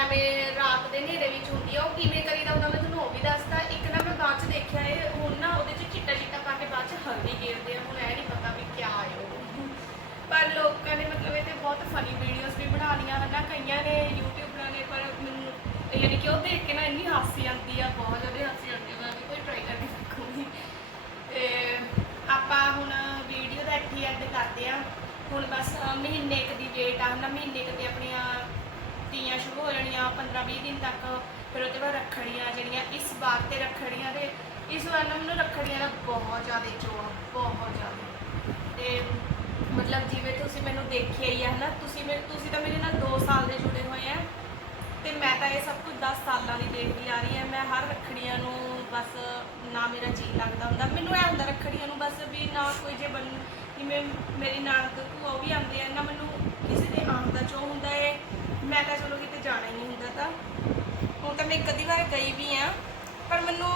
ਐਵੇਂ ਰਾਤ ਦੇ ਹਨੇਰੇ ਵਿੱਚ ਹੁੰਦੀ ਆ, ਉਹ ਕਿਵੇਂ ਕਰੀਦਾ ਹੁੰਦਾ ਮੈਂ ਤੁਹਾਨੂੰ ਉਹ ਵੀ ਦੱਸਦਾ। ਇੱਕ ਨਾ ਮੈਂ ਬਾਅਦ ਚ ਦੇਖਿਆ ਏ, ਹੁਣ ਨਾ ਉਹਦੇ ਚ ਚਿੱਟਾ ਚਿੱਟਾ ਪਾ ਕੇ ਬਾਅਦ ਚ ਹਲਦੀ ਗੇਰਦੇ ਆ, ਹੁਣ ਇਹ ਨਹੀਂ ਪਤਾ ਵੀ ਕਿਆ ਹੈ ਉਹ ਪਰ ਲੋਕਾਂ ਨੇ ਮਤਲਬ ਇਹ ਤੇ ਬਹੁਤ ਫਨੀ ਵੀਡੀਓਜ਼ ਵੀ ਬਣਾ ਲਈਆਂ, ਹਨਾ, ਕਈਆਂ ਨੇ YouTube ਨੇ ਪਰ ਮੈਨੂੰ ਯਾਨੀ ਕਿ ਉਹ ਦੇਖ ਕੇ ਨਾ ਇੰਨੀ ਹਾਸੀ ਆਉਂਦੀ ਆ, ਬਹੁਤ ਜ਼ਿਆਦਾ ਹਾਸੀ ਵੀਡੀਓ ਦਾ ਕਰਦੇ ਆ। ਹੁਣ ਬਸ ਮਹੀਨੇ ਕੁ ਦੀ ਵੇਟ ਆ ਨਾ ਮਹੀਨੇ ਕੁ ਤੇ ਆਪਣੀਆਂ ਤੀਆਂ ਸ਼ੁਰੂ ਹੋ ਜਾਣੀਆਂ 15-20 ਦਿਨ ਤੱਕ। ਫਿਰ ਉਹਦੇ ਬਾਅਦ ਰੱਖੜੀਆਂ ਜਿਹੜੀਆਂ, ਇਸ ਵਾਰ ਤੇ ਰੱਖੜੀਆਂ ਦੇ, ਇਸ ਵਾਰ ਨਾ ਮੈਨੂੰ ਰੱਖੜੀਆਂ ਦਾ ਬਹੁਤ ਜ਼ਿਆਦਾ ਚਾਅ ਬਹੁਤ ਜ਼ਿਆਦਾ। ਤੇ ਮਤਲਬ ਜਿਵੇਂ ਤੁਸੀਂ ਮੈਨੂੰ ਦੇਖਿਆ ਹੀ ਆ, ਹਨਾ, ਤੁਸੀਂ ਮੇਰੇ ਤੁਸੀਂ ਤਾਂ ਮੇਰੇ ਨਾਲ 2 ਸਾਲ ਦੇ ਜੁੜੇ ਹੋਏ ਆ। ਤੇ ਮੈਂ ਤਾਂ ਇਹ ਸਭ ਕੁਝ 10 ਸਾਲਾਂ ਦੀ ਦੇਖਦੀ ਆ ਰਹੀ ਹਾਂ ਮੈਂ ਹਰ ਰੱਖੜੀਆਂ ਨੂੰ ਬਸ ਨਾ ਮੇਰਾ ਜੀ ਲੱਗਦਾ ਹੁੰਦਾ। ਮੈਨੂੰ ਐ ਹੁੰਦਾ ਰੱਖੜੀਆਂ ਨੂੰ ਬਸ ਵੀ ਨਾ ਕੋਈ ਜੇ ਬਣ ਜਿਵੇਂ ਮੇਰੀ ਨਾਨਕ ਭੂਆ ਉਹ ਵੀ ਆਉਂਦੇ ਆ ਨਾ ਮੈਨੂੰ ਕਿਸੇ ਦੇ ਆਉਣ ਦਾ ਚਾਹ ਹੁੰਦਾ ਏ, ਮੈਂ ਤਾਂ ਚਲੋ ਕਿਤੇ ਜਾਣਾ ਹੀ ਨਹੀਂ ਹੁੰਦਾ ਤਾਂ। ਹੁਣ ਤਾਂ ਮੈਂ ਕਦੀ ਵਾਰ ਗਈ ਵੀ ਆ, ਪਰ ਮੈਨੂੰ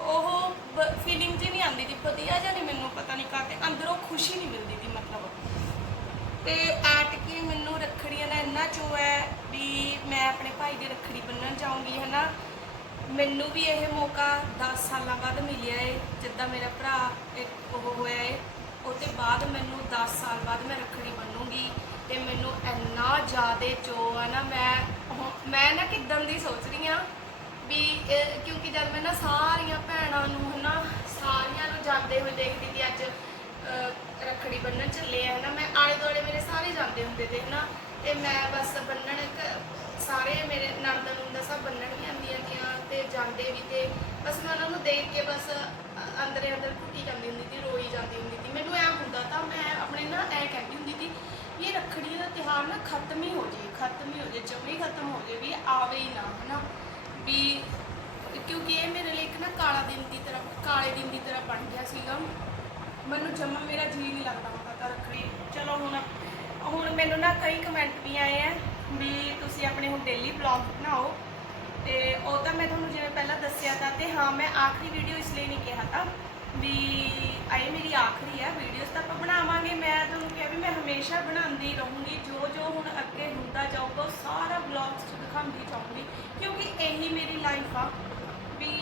ਉਹ ਫੀਲਿੰਗ ਜੀ ਨਹੀਂ ਆਉਂਦੀ ਦੀ ਵਧੀਆ ਜਾਂ ਨਹੀਂ ਮੈਨੂੰ ਪਤਾ ਨਹੀਂ ਕਾਤੇ ਅੰਦਰੋਂ ਖੁਸ਼ੀ ਨਹੀਂ ਮਿਲਦੀ ਦੀ ਮਤਲਬ। ਤੇ ਐਟ ਕੀ ਮੈਨੂੰ ਰੱਖੜੀਆਂ ਦਾ ਇੰਨਾ ਚੋ ਹੈ ਵੀ ਮੈਂ ਆਪਣੇ ਭਾਈ ਦੀ ਰੱਖੜੀ ਬੰਨਣ ਜਾਊਂਗੀ, ਹਨਾ? ਮੈਨੂੰ ਵੀ ਇਹ ਮੌਕਾ 10 ਸਾਲਾਂ ਬਾਅਦ ਮਿਲਿਆ ਏ, ਜਿੱਦਾਂ ਮੇਰਾ ਭਰਾ ਇੱਕ ਉਹ ਹੋਇਆ ਏ, ਉਹਦੇ ਬਾਅਦ ਮੈਨੂੰ 10 ਸਾਲ ਬਾਅਦ ਮੈਂ ਰੱਖੜੀ ਬੰਨੂੰਗੀ ਤੇ ਮੈਨੂੰ ਇੰਨਾ ਜ਼ਿਆਦਾ ਚੋ ਆ ਨਾ, ਮੈਂ ਉਹ- ਮੈਂ ਨਾ ਕਿਦਾਂ ਦੀ ਸੋਚ ਰਹੀ ਆ ਵੀ ਕਿਉਂਕਿ ਜਦ ਮੈਂ ਨਾ ਸਾਰੀਆਂ ਭੈਣਾਂ ਨੂੰ ਹਨਾ, ਸਾਰੀਆਂ ਨੂੰ ਜਾਂਦੇ ਹੋਏ ਦੇਖਦੀ ਕਿ ਅੱਜ ਰੱਖੜੀ ਬੰਨਣ ਚੱਲੇ ਆ ਹਨਾ, ਮੈਂ ਆਲੇ ਦੁਆਲੇ ਮੇਰੇ ਸਾਰੇ ਜਾਂਦੇ ਹੁੰਦੇ ਤੇ ਹਨਾ, ਤੇ ਮੈਂ ਬਸ ਬੰਨਣ ਕ- ਸਾਰੇ ਮੇਰੇ ਨਣਦ ਨੂੰ ਸਭ ਬੰਨਣ ਵੀ ਆਉਂਦੀਆਂ ਤੀਆਂ ਤੇ ਜਾਂਦੇ ਵੀ ਤੇ ਬਸ ਮੈਂ ਉਹਨਾਂ ਨੂੰ ਦੇਖ ਕੇ ਬਸ ਅੰਦਰੇ ਅੰਦਰ ਘੁੱਟੀ ਜਾਂਦੀ ਹੁੰਦੀ ਸੀ, ਰੋਈ ਜਾਂਦੀ ਹੁੰਦੀ ਸੀ। ਮੈਨੂੰ ਐ ਹੁੰਦਾ ਤਾਂ ਮੈਂ ਆਪਣੇ ਨਾ ਐ ਕਹਿੰਦੀ ਹੁੰਦੀ ਸੀ ਵੀ ਇਹ ਰੱਖੜੀ ਦਾ ਤਿਉਹਾਰ ਨਾ ਖਤਮ ਹੀ ਹੋ ਜੇ, ਖਤਮ ਹੀ ਹੋ ਜੇ, ਜਮੇ ਖਤਮ ਹੋ ਜੇ, ਵੀ ਆਵੇ ਹੀ ਨਾ, ਹਨਾ? ਵੀ ਕਿਉਂਕਿ ਇਹ ਮੇਰੇ ਲਈ ਇੱਕ ਨਾ ਕਾਲਾ ਦਿਨ ਦੀ ਤਰ੍ਹਾਂ, ਕਾਲੇ ਦਿਨ ਦੀ ਤਰ੍ਹਾਂ ਬਣ ਗਿਆ ਸੀਗਾ। ਮੈਨੂੰ ਜਮਾ ਮੇਰਾ ਜੀ ਨਹੀਂ ਲੱਗਦਾ ਹੁੰਦਾ ਤਾਂ ਰੱਖੜੀ ਚਲੋ ਹੁਣ ਹੁਣ ਮੈਨੂੰ ਨਾ ਕਈ ਕਮੈਂਟ ਵੀ ਆਏ ਆ। ਵੀ ਤੁਸੀਂ ਆਪਣੇ ਹੁਣ ਡੇਲੀ ਬਲੌਗ ਬਣਾਓ। ਤੇ ਉਹ ਤਾਂ ਮੈਂ ਤੁਹਾਨੂੰ ਜਿਵੇਂ ਪਹਿਲਾਂ ਦੱਸਿਆ ਤਾਂ ਤੇ ਹਾਂ, ਮੈਂ ਆਖਰੀ ਵੀਡੀਓ ਇਸ ਲਈ ਨਹੀਂ ਕਿਹਾ ਤਾਂ ਵੀ ਆਏ ਮੇਰੀ ਆਖਰੀ ਆ ਵੀਡੀਓਜ਼ ਤਾਂ ਆਪਾਂ ਬਣਾਵਾਂਗੇ। ਮੈਂ ਤੁਹਾਨੂੰ ਕਿਹਾ ਵੀ ਮੈਂ ਹਮੇਸ਼ਾ ਬਣਾਉਂਦੀ ਰਹੂੰਗੀ। ਜੋ ਜੋ ਹੁਣ ਅੱਗੇ ਹੁੰਦਾ ਜਾਊਗਾ, ਉਹ ਸਾਰਾ ਬਲੌਗਸ ਦਿਖਾਉਂਦੀ ਜਾਊਂਗੀ। ਕਿਉਂਕਿ ਇਹੀ ਮੇਰੀ ਲਾਈਫ ਆ, ਵੀ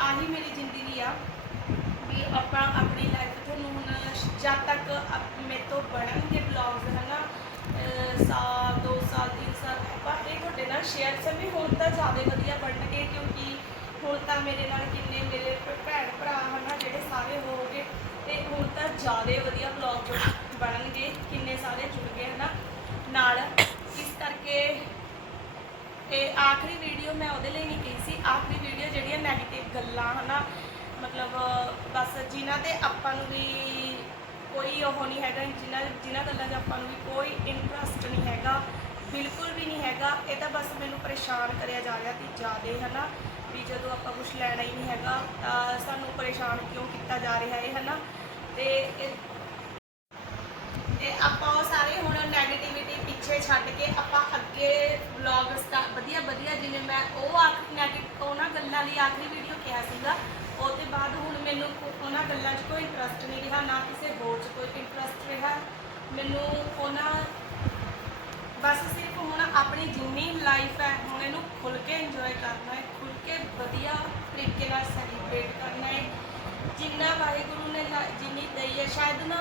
ਆਹੀ ਮੇਰੀ ਜ਼ਿੰਦਗੀ ਆ, ਵੀ ਆਪਾਂ ਆਪਣੀ ਲਾਈਫ ਤੁਹਾਨੂੰ ਹੁਣ ਜਦ ਤੱਕ ਮੇਰੇ ਤੋਂ ਬਣਨਗੇ ਬਲੌਗਸ ਹਨਾ? ਅਹ ਸਾਲ, ਦੋ ਸਾਲ ਤਿੰਨ ਸਾਲ ਆਪਾਂ ਇਹ ਤੁਹਾਡੇ ਨਾਲ ਸ਼ੇਅਰ ਕਰ ਵੀ ਹੁਣ ਤਾਂ ਜ਼ਿਆਦਾ ਵਧੀਆ ਬਣਨਗੇ ਕਿਉਂਕਿ ਹੁਣ ਤਾਂ ਮੇਰੇ ਨਾਲ ਕਿੰਨੇ ਮੇਰੇ ਭੈਣ ਭਰਾ ਹਨਾ ਜਿਹੜੇ ਸਾਰੇ ਹੋ ਗਏ ਤੇ ਹੁਣ ਤਾਂ ਜ਼ਿਆਦਾ ਵਧੀਆ ਬਲੌਗ ਬਣਨਗੇ, ਕਿੰਨੇ ਸਾਰੇ ਜੁੜ ਗਏ ਹਨਾ। ਨਾਲ ਇਸ ਕਰਕੇ ਇਹ ਆਖਰੀ ਵੀਡੀਓ ਮੈਂ ਉਹਦੇ ਲਈ ਨਹੀਂ ਕਹੀ ਸੀ, ਆਖਰੀ ਵੀਡੀਓ ਜਿਹੜੀਆਂ ਨੈਗੇਟਿਵ ਗੱਲਾਂ ਹਨਾ, ਮਤਲਬ ਬਸ ਜਿਨ੍ਹਾਂ ਤੇ ਆਪਾਂ ਨੂੰ ਵੀ ਕੋਈ ਉਹ ਨਹੀਂ ਹੈਗਾ, ਜਿਨ੍ਹਾਂ ਜਿਨ੍ਹਾਂ ਗੱਲਾਂ 'ਚ ਆਪਾਂ ਨੂੰ ਵੀ ਕੋਈ ਇੰਟਰਸਟ ਨਹੀਂ ਹੈਗਾ। ਬਿਲਕੁਲ ਵੀ ਨਹੀਂ ਹੈਗਾ। ਇਹ ਤਾਂ ਬਸ ਮੈਨੂੰ ਪਰੇਸ਼ਾਨ ਕਰਿਆ ਜਾ ਰਿਹਾ ਤੇ ਜ਼ਿਆਦੇ, ਹਨਾ? ਵੀ ਜਦੋਂ ਆਪਾਂ ਕੁਝ ਲੈਣਾ ਹੀ ਨਹੀਂ ਹੈਗਾ, ਤਾਂ ਸਾਨੂੰ ਪਰੇਸ਼ਾਨ ਕਿਉਂ ਕੀਤਾ ਜਾ ਰਿਹਾ ਹੈ ਹਨਾ? ਤੇ ਇਹ ਤੇ ਆਪਾਂ ਉਹ ਸਾਰੇ ਹੁਣ ਨੈਗੇਟਿਵਿਟੀ ਪਿੱਛੇ ਛੱਡ ਕੇ ਆਪਾਂ ਅੱਗੇ ਵਲੌਗ ਵਧੀਆ ਵਧੀਆ ਜਿਵੇਂ ਮੈਂ ਉਹ ਆਖ ਨੈਗੇਟਿਵ ਉਹਨਾਂ ਗੱਲਾਂ ਲਈ ਆਖਰੀ ਵੀਡੀਓ ਕਿਹਾ ਸੀਗਾ। ਉਹ ਤੋਂ ਬਾਅਦ ਹੁਣ ਮੈਨੂੰ ਉਹਨਾਂ ਗੱਲਾਂ 'ਚ ਕੋਈ ਇੰਟਰਸਟ ਨਹੀਂ ਰਿਹਾ, ਨਾ ਕਿਸੇ ਹੋਰ 'ਚ ਕੋਈ ਇੰਟਰਸਟ ਰਿਹਾ। ਮੈਨੂੰ ਉਹਨਾਂ ਬਸ ਸਿਰਫ ਹੁਣ ਆਪਣੀ ਜਿੰਨੀ ਲਾਈਫ ਹੈ, ਹੁਣ ਇਹਨੂੰ ਖੁੱਲ ਕੇ ਇੰਜੋਏ ਕਰਨਾ ਹੈ ਖੁੱਲ ਕੇ ਵਧੀਆ ਤਰੀਕੇ ਨਾਲ ਸੈਲੀਬ੍ਰੇਟ ਕਰਨਾ ਹੈ। ਜਿੰਨਾ ਵਾਹਿਗੁਰੂ ਨੇ ਜਿੰਨੀ ਦਈ ਹੈ, ਸ਼ਾਇਦ ਨਾ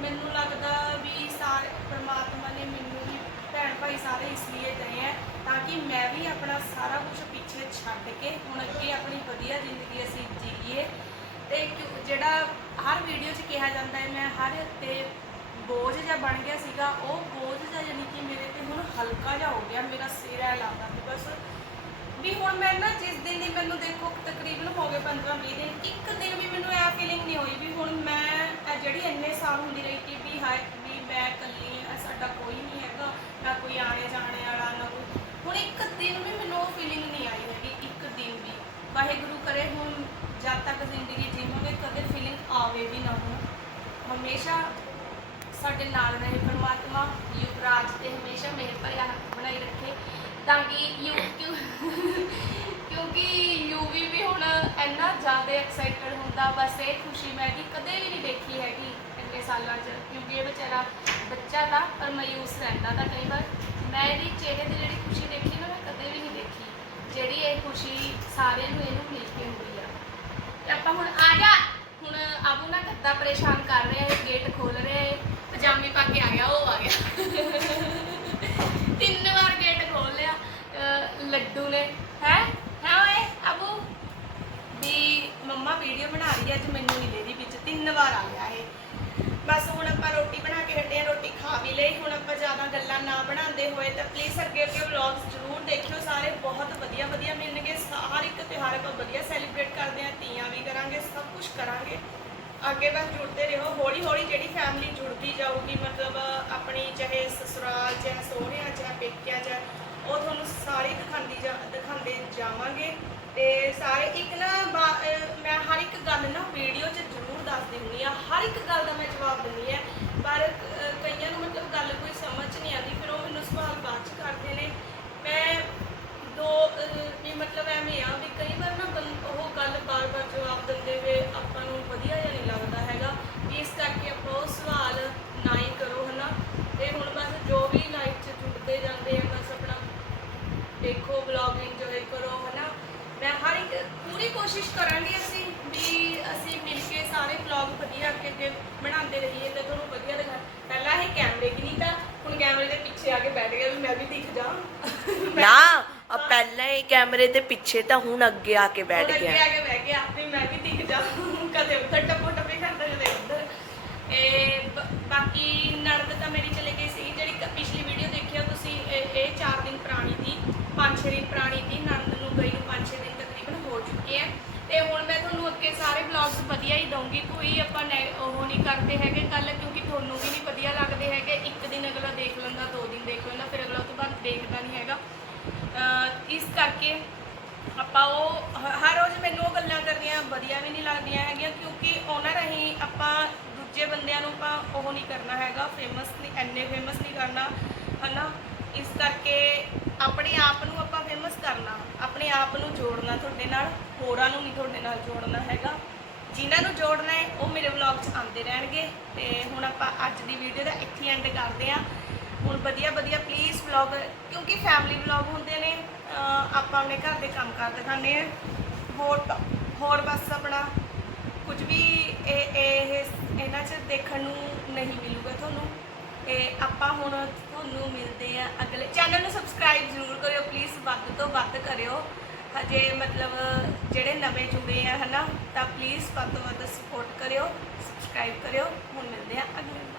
ਮੈਨੂੰ ਲੱਗਦਾ ਵੀ ਸਾਰੇ, ਪਰਮਾਤਮਾ ਨੇ ਮੈਨੂੰ ਵੀ ਭੈਣ ਭਾਈ ਸਾਰੇ ਇਸ ਲਈ ਦਏ ਹੈ, ਤਾਂ ਕਿ ਮੈਂ ਵੀ ਆਪਣਾ ਸਾਰਾ ਕੁਝ ਪਿੱਛੇ ਛੱਡ ਕੇ ਹੁਣ ਅੱਗੇ ਆਪਣੀ ਵਧੀਆ ਜ਼ਿੰਦਗੀ ਅਸੀਂ ਜੀਏ। ਤੇ ਜਿਹੜਾ ਹਰ ਵੀਡੀਓ 'ਚ ਕਿਹਾ ਜਾਂਦਾ ਹੈ, ਮੈਂ ਹਰ ਤੇ ਬੋਝ ਜਿਹਾ ਬਣ ਗਿਆ ਸੀਗਾ, ਉਹ ਬੋਝ ਜਿਹਾ ਯਾਨੀ ਕਿ ਮੇਰੇ ਤੇ ਹੁਣ ਹਲਕਾ ਜਿਹਾ ਹੋ ਗਿਆ, ਮੇਰਾ ਸਿਰ ਐ ਲੱਗਦਾ ਵੀ ਬਸ। ਵੀ ਹੁਣ ਮੈਂ ਨਾ ਜਿਸ ਦਿਨ ਦੀ ਮੈਨੂੰ ਦੇਖੋ ਤਕਰੀਬਨ ਹੋ ਗਏ 15 20 ਦਿਨ, ਇੱਕ ਦਿਨ ਵੀ ਮੈਨੂੰ ਇਹ ਫੀਲਿੰਗ ਨਹੀਂ ਹੋਈ ਵੀ ਹੁਣ ਮੈਂ ਜਿਹੜੀ ਇੰਨੇ ਸਾਲ ਹੁੰਦੀ ਰਹੀ ਕਿ ਵੀ ਹਾਏ, ਵੀ ਮੈਂ ਇਕੱਲੀ ਆ, ਸਾਡਾ ਕੋਈ ਨਹੀਂ ਹੈਗਾ, ਨਾ ਕੋਈ ਆਣੇ ਜਾਣੇ ਵਾਲਾ, ਨਾ ਕੋਈ। ਹੁਣ ਇੱਕ ਦਿਨ ਵੀ ਮੈਨੂੰ ਉਹ ਫੀਲਿੰਗ ਨਹੀਂ ਆਈ ਹੈਗੀ, ਇੱਕ ਦਿਨ ਵੀ ਵਾਹਿਗੁਰੂ ਕਰੇ ਹੁਣ ਜਦ ਤੱਕ ਜ਼ਿੰਦਗੀ ਜੀਵਾਂਗੇ, ਕਦੇ ਫੀਲਿੰਗ ਆਵੇ ਵੀ ਨਾ ਹੁਣ। ਹਮੇਸ਼ਾ ਸਾਡੇ ਨਾਲ ਰਹੇ ਪਰਮਾਤਮਾ, ਯੁਵਰਾਜ ਤੇ ਹਮੇਸ਼ਾ ਮਿਹਰ ਭਰਿਆ ਹੱਥ ਬਣਾਈ ਰੱਖੇ। ਤਾਂ ਕਿ ਯੂ, ਕਿਉਂ, ਕਿਉਂਕਿ ਯੂਵੀ ਵੀ ਹੁਣ ਇੰਨਾ ਜ਼ਿਆਦਾ ਐਕਸਾਈਟਡ ਹੁੰਦਾ, ਬਸ ਇਹ ਖੁਸ਼ੀ ਮੈਂ ਦੀ ਕਦੇ ਵੀ ਨਹੀਂ ਦੇਖੀ ਹੈਗੀ ਇੰਨੇ ਸਾਲਾਂ 'ਚ, ਕਿਉਂਕਿ ਇਹ ਵਿਚਾਰਾ ਬੱਚਾ ਦਾ ਪਰ ਮਾਯੂਸ ਰਹਿੰਦਾ ਤਾਂ ਕਈ ਵਾਰ। ਮੈਂ ਇਹਦੀ ਚਿਹਰੇ ਤੇ ਜਿਹੜੀ ਖੁਸ਼ੀ ਦੇਖੀ ਨਾ, ਮੈਂ ਕਦੇ ਵੀ ਨਹੀਂ ਦੇਖੀ, ਜਿਹੜੀ ਇਹ ਖੁਸ਼ੀ ਸਾਰਿਆਂ ਨੂੰ ਇਹਨੂੰ ਮਿਲ ਕੇ ਹੁੰਦੀ ਆ। ਤੇ ਆਪਾਂ ਹੁਣ ਆ ਜਾ, ਹੁਣ ਆਬੂ ਨਾ ਕੱਦਾ ਪਰੇਸ਼ਾਨ ਕਰ ਰਿਹਾ ਹੈ ਗੇਟ ਪਜਾਮੀ ਪਾ ਕੇ ਆ ਗਿਆ ਉਹ ਆ ਗਿਆ। ਤਿੰਨ ਵਾਰ ਗੇਟ ਖੋਲ ਲਿਆ ਲੱਡੂ ਨੇ ਹੈ? ਹੈ ਓਏ ਆਬੂ ਵੀ ਮੰਮਾ ਵੀਡੀਓ ਬਣਾ ਰਹੀ ਹੈ ਅੱਜ ਮੈਨੂੰ ਨਹੀਂ ਦੇ ਵਿੱਚ। ਤਿੰਨ ਵਾਰ ਆ ਗਿਆ ਇਹ। ਬਸ ਹੁਣ ਆਪਾਂ ਰੋਟੀ ਬਣਾ ਕੇ ਹਟੇ ਹਾਂ ਰੋਟੀ ਖਾ ਵੀ ਲਈ। ਹੁਣ ਆਪਾਂ ਜ਼ਿਆਦਾ ਗੱਲਾਂ ਨਾ ਬਣਾਉਂਦੇ ਹੋਏ ਤਾਂ ਪਲੀਜ਼ ਅੱਗੇ ਅੱਗੇ ਵਲੌਗਸ ਜ਼ਰੂਰ ਦੇਖਿਓ ਸਾਰੇ। ਬਹੁਤ ਵਧੀਆ ਵਧੀਆ ਮਿਲਣਗੇ। ਹਰ ਇੱਕ ਤਿਉਹਾਰ ਆਪਾਂ ਵਧੀਆ ਸੈਲੀਬ੍ਰੇਟ ਕਰਦੇ ਹਾਂ ਤੀਆਂ ਵੀ ਕਰਾਂਗੇ, ਸਭ ਕੁਝ ਕਰਾਂਗੇ। ਅੱਗੇ ਤੱਕ ਜੁੜਦੇ ਰਹੋ, ਹੌਲੀ ਹੌਲੀ ਜਿਹੜੀ ਫੈਮਿਲੀ ਜੁੜਦੀ ਜਾਊਗੀ, ਮਤਲਬ ਆਪਣੀ ਚਾਹੇ ਸਸੁਰਾਲ ਚਾਹੇ ਸਹੁਰਿਆਂ ਚਾਹੇ ਪੇਕਿਆਂ ਚ ਉਹ ਤੁਹਾਨੂੰ ਸਾਰੇ ਦਿਖਾਉਂਦੀ ਜਾ, ਦਿਖਾਉਂਦੇ ਜਾਵਾਂਗੇ। ਤੇ ਸਾਰੇ ਇੱਕ ਨਾ ਬਾ- ਮੈਂ ਹਰ ਇੱਕ ਗੱਲ ਨਾ ਵੀਡੀਓ 'ਚ ਜ਼ਰੂਰ ਦੱਸਦੀ ਹੁੰਦੀ ਆ ਹਰ ਇੱਕ ਗੱਲ ਦਾ ਮੈਂ ਜਵਾਬ ਦਿੰਦੀ ਆ ਪਰ ਕਈਆਂ ਨੂੰ ਮਤਲਬ ਗੱਲ ਕੋਈ ਸਮਝ ਨਹੀਂ ਆਉਂਦੀ ਫਿਰ ਉਹ ਮੈਨੂੰ ਸਵਾਲ ਬਾਅਦ 'ਚ ਕਰਦੇ ਨੇ ਮੈਂ ਦੋ ਅਹ, ਵੀ ਮਤਲਬ ਐਵੇਂ ਆ ਵੀ ਕਈ ਵਾਰ ਨਾ ਬੰ- ਉਹ ਗੱਲ ਬਾਰ-ਬਾਰ ਜਵਾਬ ਦਿੰਦੇ ਹੋਏ ਆਪਾਂ ਨੂੰ ਵਧੀਆ ਜਿਹਾ ਨਹੀਂ ਲੱਗਦਾ ਹੈਗਾ ਇਸ ਕਰਕੇ ਆਪਾਂ ਉਹ ਸਵਾਲ ਨਾ ਹੀ ਕਰੋ ਹਨਾ ਤੇ ਹੁਣ ਬਸ ਜੋ ਵੀ ਲਾਈਫ 'ਚ ਜੁੜਦੇ ਜਾਂਦੇ ਆ ਬਸ ਆਪਣਾ ਦੇਖੋ ਵਲੌਗ ਇੰਜੋਏ ਕਰੋ ਹਨਾ ਮੈਂ ਹਰ ਇੱਕ ਪੂਰੀ ਕੋਸ਼ਿਸ਼ ਕਰਾਂਗੇ ਅਸੀਂ ਵੀ ਅਸੀਂ ਮਿਲ ਕੇ ਸਾਰੇ ਵਲੌਗ ਵਧੀਆ ਅੱਗੇ ਅੱਗੇ ਬਣਾਉਂਦੇ ਰਹੀਏ ਤੇ ਤੁਹਾਨੂੰ ਵਧੀਆ ਦਿਖਾ ਪਹਿਲਾਂ ਇਹ ਕੈਮਰੇ ਕੀ ਨਹੀਂ ਤਾਂ ਹੁਣ ਕੈਮਰੇ ਦੇ ਪਿੱਛੇ ਆ ਕੇ ਬੈਠ ਗਿਆ ਵੀ ਮੈਂ ਵੀ ਦਿਖ ਜਾ ਨਾ ਆ ਪਹਿਲਾਂ ਹੀ ਕੈਮਰੇ ਦੇ ਪਿੱਛੇ ਤਾਂ ਹੁਣ ਅੱਗੇ ਆ ਕੇ ਬੈਠ ਅੱਗੇ ਗਿਆ। ਆ ਕੇ ਬਹਿ ਗਿਆ ਵੀ ਮੈਂ ਵੀ ਦਿਖ ਜਾ ਕਦੇ ਉੱਧਰ ਟੱਪੋ ਟੱਪੇ ਕਰਦਾ ਕਦੇ ਉੱਧਰ। ਇਹ ਬ- ਬਾਕੀ ਨਣਦ ਤਾਂ ਮੇਰੀ ਚਲੇ ਗਈ ਸੀ ਜਿਹੜੀ ਕ- ਪਿਛਲੀ ਵੀਡੀਓ ਦੇਖਿਆ ਤੁਸੀਂ ਇਹ ਇਹ 4 ਦਿਨ ਪੁਰਾਣੀ ਦੀ 5-6 ਦਿਨ ਪੁਰਾਣੀ ਦੀ ਨਣਦ ਨੂੰ ਗਈ ਨੂੰ 5-6 ਦਿਨ ਤਕਰੀਬਨ ਹੋ ਚੁੱਕੇ ਆ। ਤੇ ਹੁਣ ਮੈਂ ਤੁਹਾਨੂੰ ਅੱਗੇ ਸਾਰੇ ਵਲੌਗਸ ਵਧੀਆ ਹੀ ਦਊਂਗੀ ਕੋਈ ਆਪਾਂ ਉਹ ਨਹੀਂ ਕਰਦੇ ਹੈਗੇ ਗੱਲ ਕਿਉਂਕਿ ਤੁਹਾਨੂੰ ਵੀ ਨਹੀਂ ਵਧੀਆ ਲੱਗਦੇ ਹੈਗੇ ਇੱਕ ਦਿਨ ਅਗਲਾ ਦੇਖ ਲੈਂਦਾ ਦੋ ਦਿਨ ਦੇਖ ਲੈਂਦਾ ਫਿਰ ਅਗਲਾ ਉਹ ਤੋਂ ਬਾਅਦ ਦੇਖਦਾ ਨਹੀਂ ਹੈਗਾ ਅਹ ਇਸ ਕਰਕੇ ਆਪਾਂ ਉਹ ਹ- ਹਰ ਰੋਜ਼ ਮੈਨੂੰ ਉਹ ਗੱਲਾਂ ਕਰਨੀਆਂ ਵਧੀਆ ਵੀ ਨਹੀਂ ਲੱਗਦੀਆਂ ਹੈਗੀਆਂ ਕਿਉਂਕਿ ਉਹਨਾਂ ਰਾਹੀਂ ਆਪਾਂ ਦੂਜੇ ਦੂਜੇ ਬੰਦਿਆਂ ਨੂੰ ਆਪਾਂ ਉਹ ਨਹੀਂ ਕਰਨਾ ਹੈਗਾ ਫੇਮਸ ਨਹੀਂ ਐਨੇ ਫੇਮਸ ਨਹੀਂ ਕਰਨਾ ਹਨਾ ਇਸ ਕਰਕੇ ਆਪਣੇ ਆਪ ਨੂੰ ਆਪਾਂ ਫੇਮਸ ਕਰਨਾ ਆਪਣੇ ਆਪ ਨੂੰ ਜੋੜਨਾ ਤੁਹਾਡੇ ਨਾਲ, ਹੋਰਾਂ ਨੂੰ ਨਹੀਂ ਤੁਹਾਡੇ ਨਾਲ ਜੋੜਨਾ ਹੈਗਾ। ਜਿਨ੍ਹਾਂ ਨੂੰ ਜੋੜਨਾ ਹੈ, ਉਹ ਮੇਰੇ ਵਲੌਗ 'ਚ ਆਉਂਦੇ ਰਹਿਣਗੇ। ਤੇ ਹੁਣ ਆਪਾਂ ਅੱਜ ਦੀ ਵੀਡੀਓ ਦਾ ਇੱਥੇ ਐਂਡ ਕਰਦੇ ਹਾਂ। ਹੁਣ ਵਧੀਆ ਵਧੀਆ ਪਲੀਜ਼ ਵਲੌਗ ਕਿਉਂਕਿ ਫੈਮਿਲੀ ਵਲੌਗ ਹੁੰਦੇ ਨੇ ਆਪਾਂ ਆਪਣੇ ਘਰ ਦੇ ਕੰਮ ਕਰ ਦਿਖਾਉਂਦੇ ਆ ਹੋਰ ਹੋਰ ਬਸ ਆਪਣਾ ਕੁਝ ਵੀ ਇਹ ਇਹ ਇਹਨਾਂ 'ਚ ਦੇਖਣ ਨੂੰ ਨਹੀਂ ਮਿਲੂਗਾ ਤੁਹਾਨੂੰ। ਤੇ ਆਪਾਂ ਹੁਣ ਤੁਹਾਨੂੰ ਮਿਲਦੇ ਆ ਅਗਲੇ ਚੈਨਲ ਨੂੰ ਸਬਸਕ੍ਰਾਈਬ ਜ਼ਰੂਰ ਕਰਿਓ ਪਲੀਜ਼ ਵੱਧ ਤੋਂ ਵੱਧ ਕਰਿਓ। ਹਜੇ ਮਤਲਬ ਜਿਹੜੇ ਨਵੇਂ ਜੁੜੇ ਆ ਹਨਾ, ਤਾਂ ਪਲੀਜ਼ ਵੱਧ ਤੋਂ ਵੱਧ ਸਪੋਰਟ ਕਰਿਓ ਸਬਸਕ੍ਰਾਈਬ ਕਰਿਓ, ਹੁਣ ਮਿਲਦੇ ਆ ਅਗਲੇ।